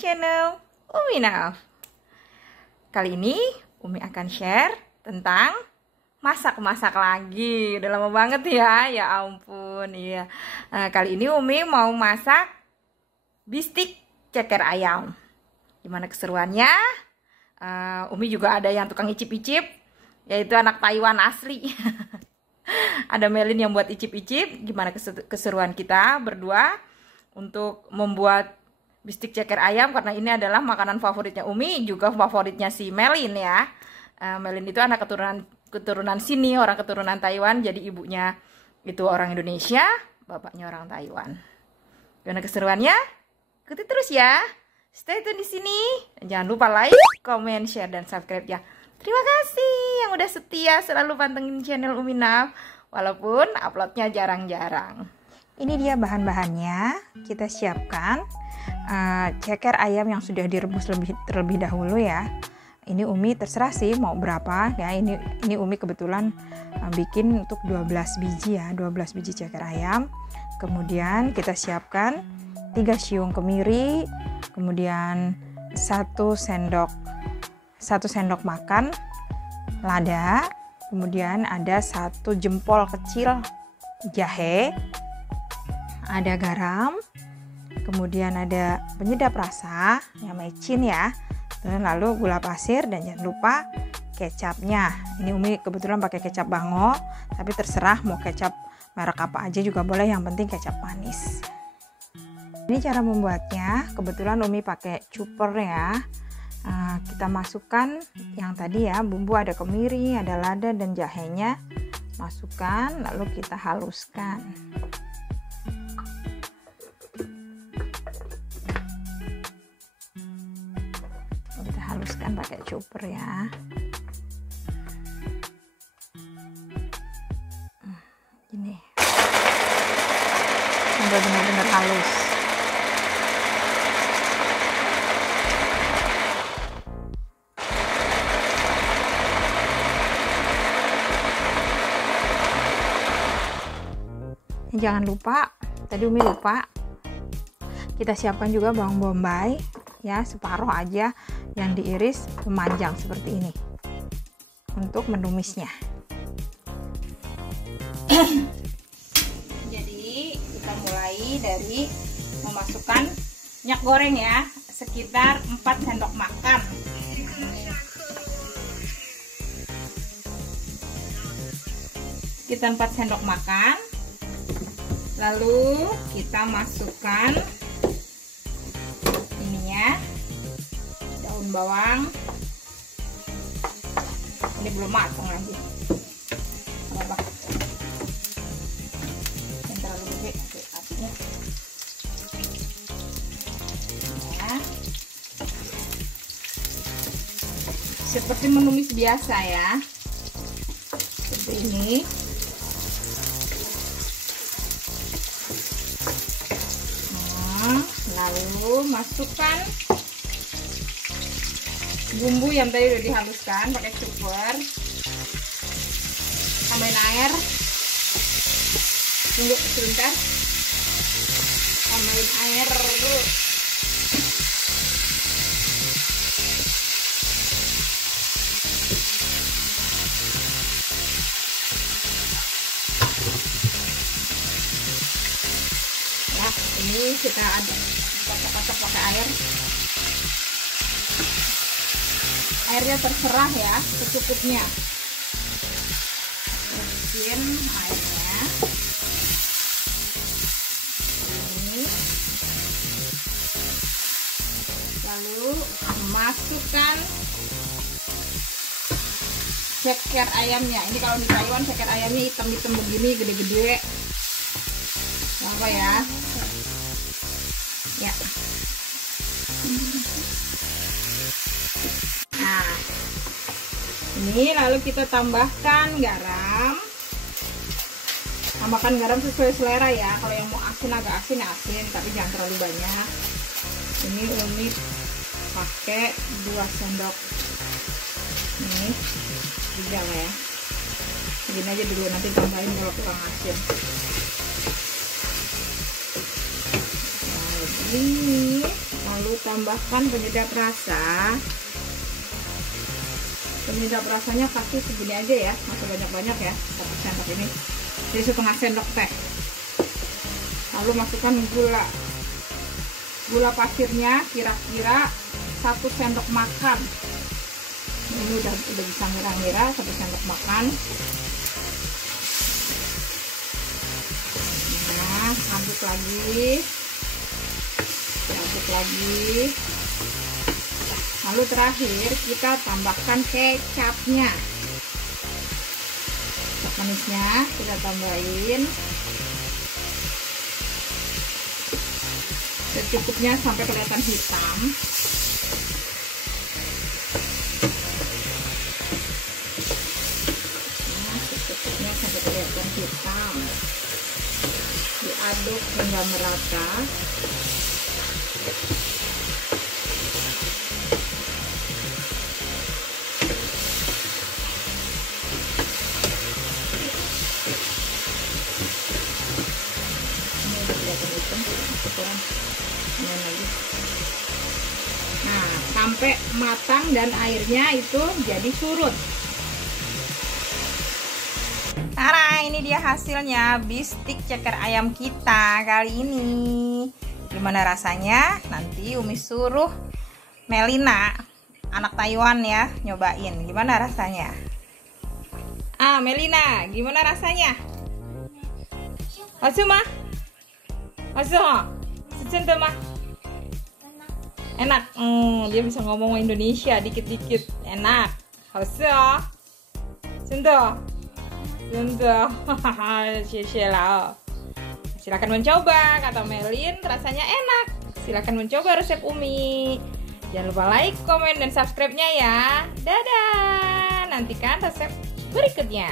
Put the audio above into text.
channel Umi Naf. Kali ini Umi akan share tentang masak-masak lagi. Udah lama banget ya, ya ampun. Iya. Kali ini Umi mau masak bistik ceker ayam. Gimana keseruannya? Umi juga ada yang tukang icip-icip, yaitu anak Taiwan asli. Ada Melin yang buat icip-icip. Gimana keseruan kita berdua untuk membuat bistik ceker ayam, karena ini adalah makanan favoritnya Umi, juga favoritnya si Melin ya. Melin itu anak keturunan sini, orang keturunan Taiwan, jadi ibunya itu orang Indonesia, bapaknya orang Taiwan. Gimana keseruannya? Ikuti terus ya. Stay tune di sini. Jangan lupa like, comment, share, dan subscribe ya. Terima kasih yang udah setia selalu pantengin channel Umi Naf, walaupun uploadnya jarang-jarang. Ini dia bahan-bahannya. Kita siapkan ceker ayam yang sudah direbus terlebih dahulu ya. Ini Umi terserah sih mau berapa ya. Ini Umi kebetulan bikin untuk 12 biji ya, 12 biji ceker ayam. Kemudian kita siapkan 3 siung kemiri, kemudian 1 sendok makan lada, kemudian ada 1 jempol kecil jahe, ada garam, kemudian ada penyedap rasa yang mecin ya, dan lalu gula pasir, dan jangan lupa kecapnya. Ini Umi kebetulan pakai kecap Bango, tapi terserah mau kecap merek apa aja juga boleh, yang penting kecap manis. Ini cara membuatnya. Kebetulan Umi pakai cuper ya. Kita masukkan yang tadi ya, bumbu ada kemiri, ada lada dan jahenya, masukkan lalu kita haluskan. Kita haluskan pakai cuper ya. Gini sampai benar-benar halus. Jangan lupa, tadi Umi lupa, kita siapkan juga bawang bombay ya, separuh aja yang diiris memanjang seperti ini untuk menumisnya. Jadi kita mulai dari memasukkan minyak goreng ya, sekitar 4 sendok makan. Kita 4 sendok makan. Lalu kita masukkan ininya, daun bawang. Ini belum matang lagi. Apa? Yang terlalu gede apinya. Ya. Seperti menumis biasa ya. Seperti ini. Lalu masukkan bumbu yang tadi udah dihaluskan pakai cuper, tambahin air, tunggu sebentar, tambahin air dulu. Nah, ini kita ada kocok-kocok pakai air. Airnya terserah ya, secukupnya. Bersihin airnya. Ini. Lalu masukkan ceker ayamnya. Ini kalau di Taiwan ceker ayamnya hitam-hitam begini, gede-gede. Apa ya? Ya. Nah, ini lalu kita tambahkan garam. Tambahkan garam sesuai selera ya. Kalau yang mau asin agak asin ya asin, tapi jangan terlalu banyak. Ini Umi pakai 2 sendok. Ini 3 lah ya. Segini aja dulu, nanti tambahin kalau kurang asin. Ini lalu tambahkan penyedap rasa. Penyedap rasanya kasih segini aja ya, masih banyak-banyak ya, 1 sendok ini, jadi setengah sendok teh. Lalu masukkan gula pasirnya kira-kira 1 sendok makan. Ini udah bisa ngira-ngira 1 sendok makan. Nah, aduk lagi. Lalu terakhir kita tambahkan kecapnya. Kecap manisnya kita tambahin secukupnya sampai kelihatan hitam. Secukupnya sampai kelihatan hitam. Diaduk hingga merata. Nah, sampai matang dan airnya itu jadi surut. Nah, ini dia hasilnya bistik ceker ayam kita kali ini. Gimana rasanya? Nanti Umi suruh Melina, anak Taiwan ya, nyobain. Gimana rasanya? Melina, gimana rasanya? Masuk mah? Enak. Dia bisa ngomong Indonesia dikit-dikit. Enak. Masuk. Silakan mencoba, kata Melin, rasanya enak. Silakan mencoba resep Umi. Jangan lupa like, komen, dan subscribe-nya ya. Dadah. Nantikan resep berikutnya.